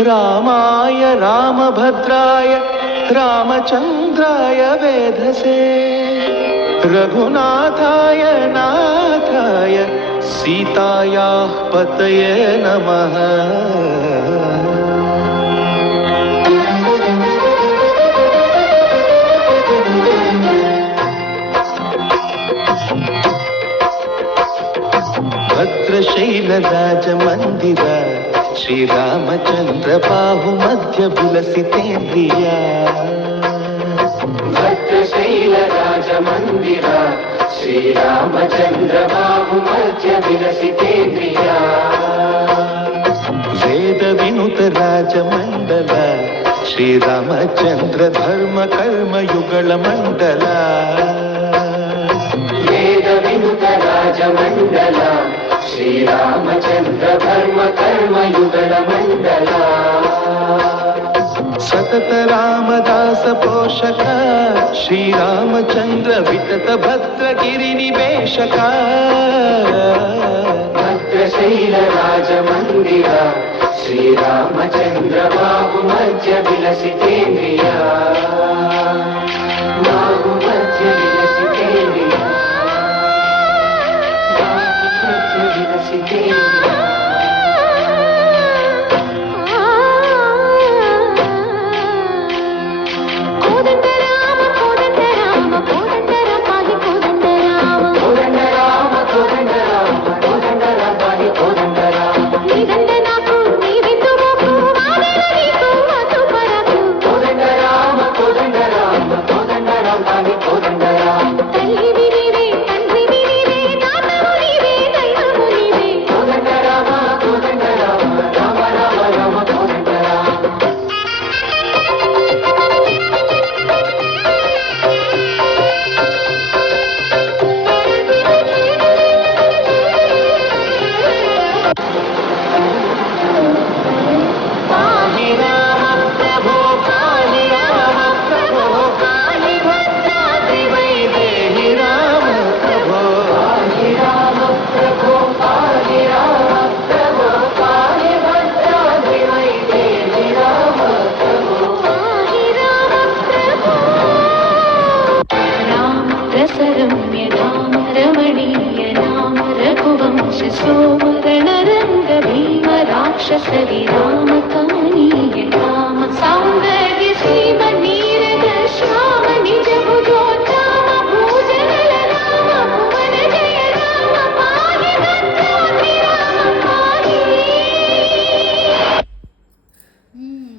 रामाय रामभद्राय रामचन्द्राय वेधसे रघुनाथाय नाथाय सीतायाः पतये नमः। भद्रशैलराजमन्दिर श्रीरामचन्द्र बाहुमध्य विलसितेन्द्रिया। भद्रशैलराजमन्दिर श्रीरामचन्द्र बाहुमध्य विलसितेन्द्रिया। वेदविनुत राजमण्डल श्रीरामचन्द्र धर्म कर्म युगल मण्डल। वेदविनुत राजमण्डल श्रीरामचन्द्र धर्म कर्म युगल मण्डल। सतत रामदास पोषक श्रीरामचन्द्र वितत भद्रगिरि निवेशक। भद्रशैलराजमन्दिर श्रीरामचन्द्र बाहुमध्य विलसितेन्द्रिया। बाहुमध्य विलसितेन्द्रिया। बाहुमध्य विलसितेन्द्रिया। रसरम्य नाम रमणीय नाम रघुवंश सोमरणरंग भीम राक्षस विराम।